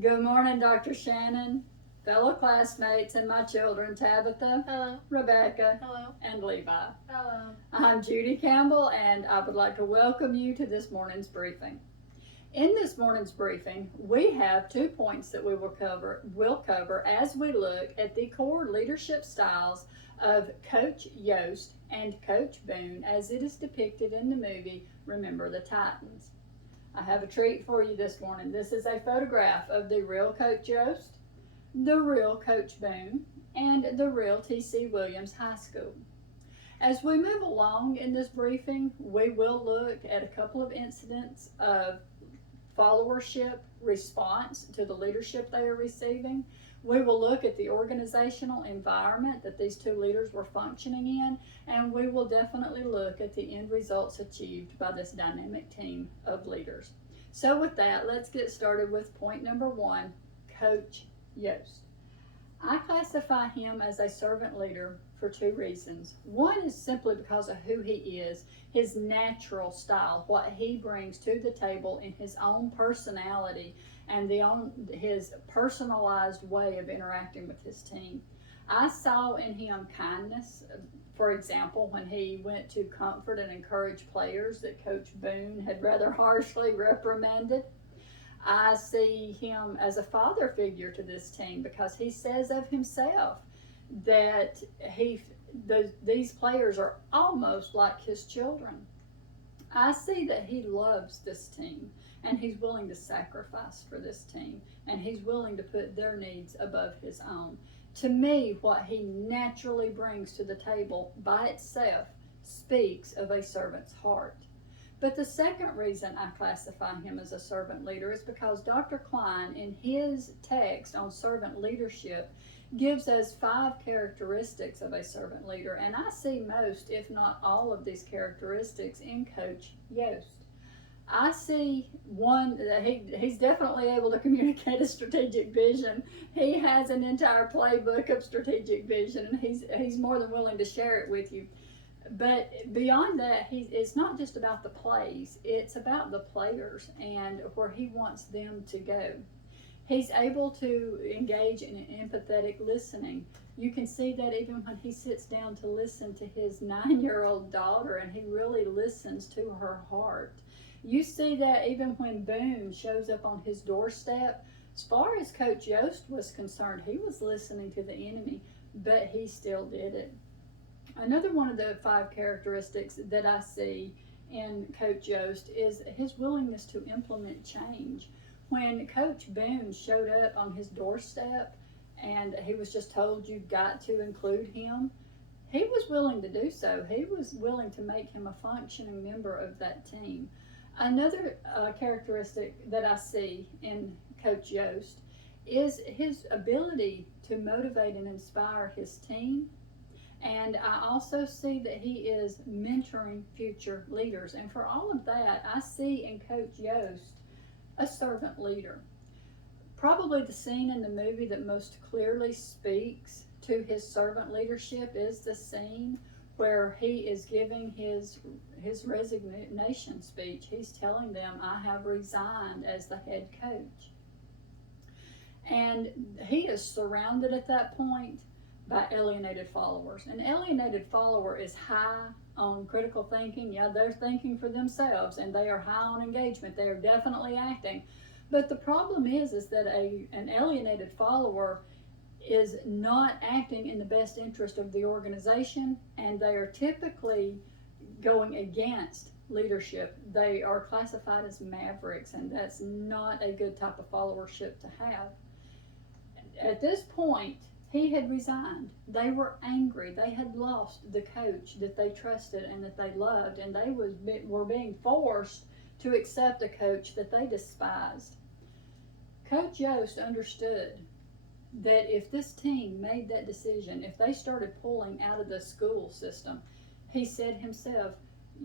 Good morning, Dr. Shannon, fellow classmates, and my children, Tabitha, Hello. Rebecca, Hello. and Levi. Hello. I'm Judy Campbell, and I would like to welcome you to this morning's briefing. In this morning's briefing, we have 2 points that we will cover as we look at the core leadership styles of Coach Yost and Coach Boone as it is depicted in the movie Remember the Titans. I have a treat for you this morning. This is a photograph of the real Coach Yost, the real Coach Boone, and the real T.C. Williams High School. As we move along in this briefing, we will look at a couple of incidents of followership response to the leadership they are receiving. We will look at the organizational environment that these two leaders were functioning in, and we will definitely look at the end results achieved by this dynamic team of leaders. So with that, let's get started with point number 1, Coach Yost. I classify him as a servant leader for 2 reasons. One is simply because of who he is, his natural style, what he brings to the table in his own personality and his personalized way of interacting with his team. I saw in him kindness, for example, when he went to comfort and encourage players that Coach Boone had rather harshly reprimanded. I see him as a father figure to this team because he says of himself that these players are almost like his children. I see that he loves this team and he's willing to sacrifice for this team and he's willing to put their needs above his own. To me, what he naturally brings to the table by itself speaks of a servant's heart. But the second reason I classify him as a servant leader is because Dr. Klein, in his text on servant leadership, gives us 5 characteristics of a servant leader, and I see most, if not all, of these characteristics in Coach Yost. I see one that he's definitely able to communicate a strategic vision. He has an entire playbook of strategic vision, and he's more than willing to share it with you. But beyond that, it's not just about the plays, it's about the players and where he wants them to go. He's able to engage in empathetic listening. You can see that even when he sits down to listen to his 9-year-old daughter and he really listens to her heart. You see that even when Boone shows up on his doorstep. As far as Coach Yost was concerned, he was listening to the enemy, but he still did it. Another one of the 5 characteristics that I see in Coach Yost is his willingness to implement change. When Coach Boone showed up on his doorstep and he was just told you've got to include him, he was willing to do so. He was willing to make him a functioning member of that team. Another characteristic that I see in Coach Yost is his ability to motivate and inspire his team, and I also see that he is mentoring future leaders. And for all of that, I see in Coach Yost a servant leader. Probably the scene in the movie that most clearly speaks to his servant leadership is the scene where he is giving his resignation speech. He's telling them, I have resigned as the head coach. And he is surrounded at that point by alienated followers. An alienated follower is high on critical thinking. Yeah, they're thinking for themselves and they are high on engagement. They are definitely acting. But the problem is that an alienated follower is not acting in the best interest of the organization, and they are typically going against leadership. They are classified as mavericks, and that's not a good type of followership to have. At this point, he had resigned. They were angry. They had lost the coach that they trusted and that they loved, and they were being forced to accept a coach that they despised. Coach Yost understood that if this team made that decision, if they started pulling out of the school system, he said himself,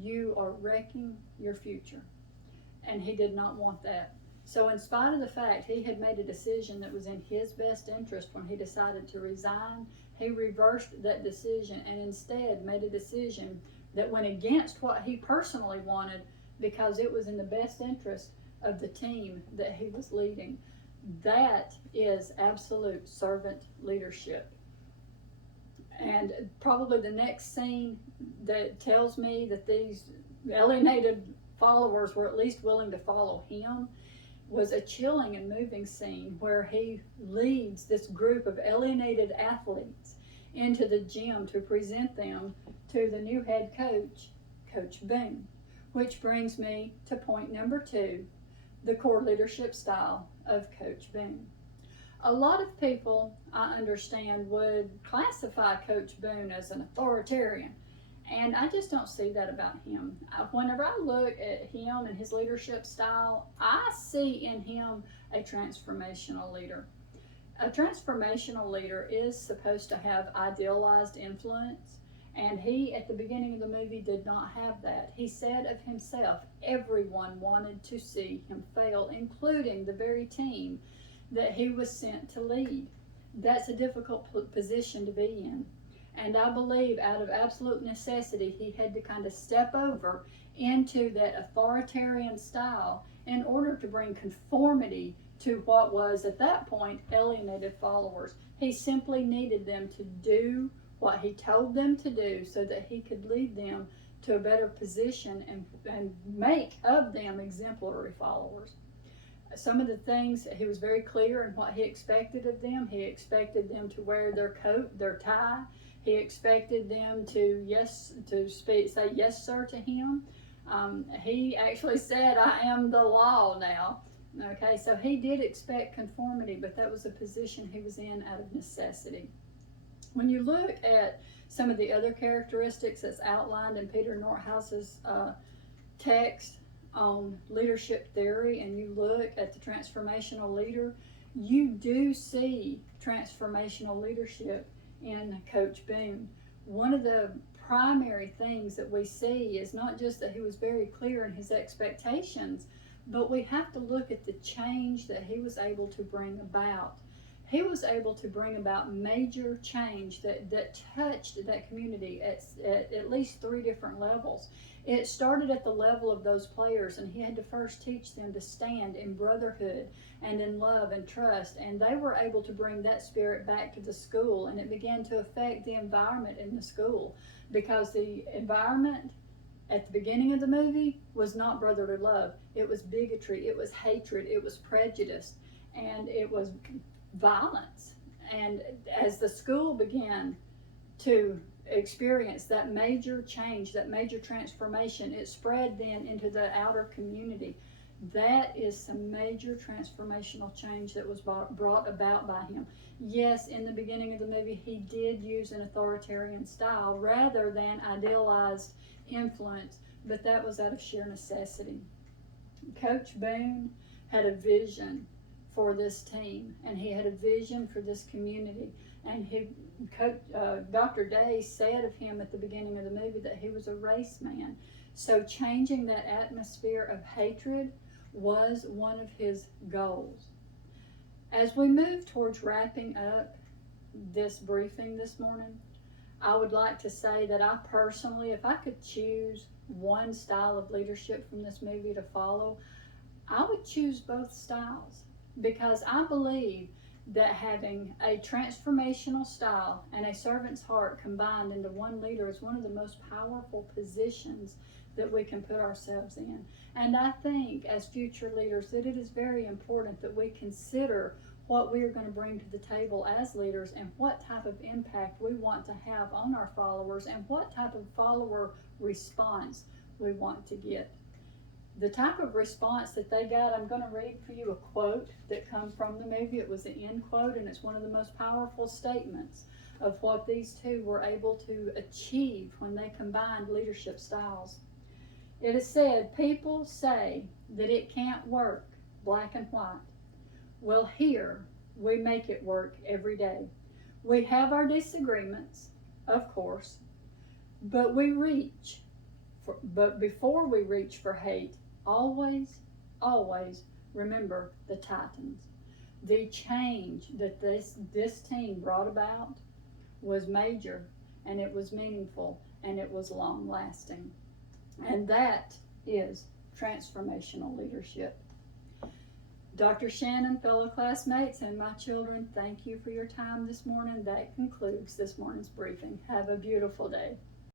you are wrecking your future. And he did not want that. So in spite of the fact he had made a decision that was in his best interest when he decided to resign, he reversed that decision and instead made a decision that went against what he personally wanted because it was in the best interest of the team that he was leading. That is absolute servant leadership. And probably the next scene that tells me that these alienated followers were at least willing to follow him was a chilling and moving scene where he leads this group of alienated athletes into the gym to present them to the new head coach, Coach Boone. Which brings me to point number 2, the core leadership style of Coach Boone. A lot of people, I understand, would classify Coach Boone as an authoritarian, and I just don't see that about him. Whenever I look at him and his leadership style, I see in him a transformational leader. A transformational leader is supposed to have idealized influence, and he, at the beginning of the movie, did not have that. He said of himself, everyone wanted to see him fail, including the very team that he was sent to lead. That's a difficult position to be in. And I believe out of absolute necessity, he had to kind of step over into that authoritarian style in order to bring conformity to what was at that point alienated followers. He simply needed them to do what he told them to do so that he could lead them to a better position and make of them exemplary followers. Some of the things, he was very clear in what he expected of them. He expected them to wear their coat, their tie. He expected them to say yes sir to him. He actually said, I am the law now. Okay, so he did expect conformity, but that was a position he was in out of necessity. When you look at some of the other characteristics that's outlined in Peter Northhouse's text on leadership theory, and you look at the transformational leader, you do see transformational leadership in Coach Boone. One of the primary things that we see is not just that he was very clear in his expectations, but we have to look at the change that he was able to bring about. He was able to bring about major change that touched that community at least 3 different levels. It started at the level of those players, and he had to first teach them to stand in brotherhood and in love and trust, and they were able to bring that spirit back to the school, and it began to affect the environment in the school, because the environment at the beginning of the movie was not brotherly love. It was bigotry, it was hatred, it was prejudice, and it was violence. And as the school began to experience that major change, that major transformation, it spread then into the outer community. That is some major transformational change that was brought about by him. Yes, in the beginning of the movie, he did use an authoritarian style rather than idealized influence, but that was out of sheer necessity. Coach Boone had a vision for this team, and he had a vision for this community, and Dr. Day said of him at the beginning of the movie that he was a race man. So changing that atmosphere of hatred was one of his goals. As we move towards wrapping up this briefing this morning, I would like to say that I personally, if I could choose one style of leadership from this movie to follow, I would choose both styles, because I believe that having a transformational style and a servant's heart combined into one leader is one of the most powerful positions that we can put ourselves in. And I think as future leaders that it is very important that we consider what we are going to bring to the table as leaders, and what type of impact we want to have on our followers, and what type of follower response we want to get. The type of response that they got, I'm going to read for you a quote that comes from the movie. It was an end quote, and it's one of the most powerful statements of what these two were able to achieve when they combined leadership styles. It is said, people say that it can't work, black and white. Well, here we make it work every day. We have our disagreements, of course, but before we reach for hate, always remember the Titans. The change that this team brought about was major, and it was meaningful, and it was long lasting. And that is transformational leadership. Dr. Shannon, fellow classmates, and my children, thank you for your time this morning. That concludes this morning's briefing. Have a beautiful day.